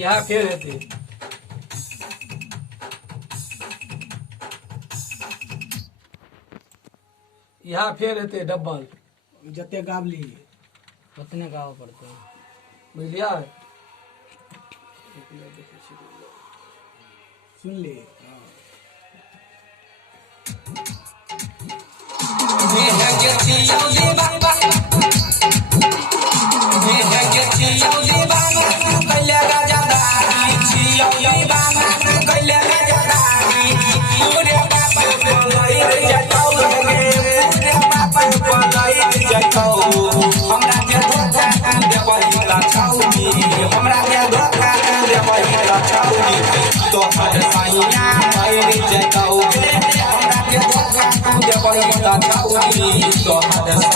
यहाँ फेर हेतै यहाँ फेर हेतै डबल जते गावली उतने गाव पड़ते बुझलियै सुन ले तोहर सैया मर जतौ हमरा के धोखा दे बहिता छौरी तोहर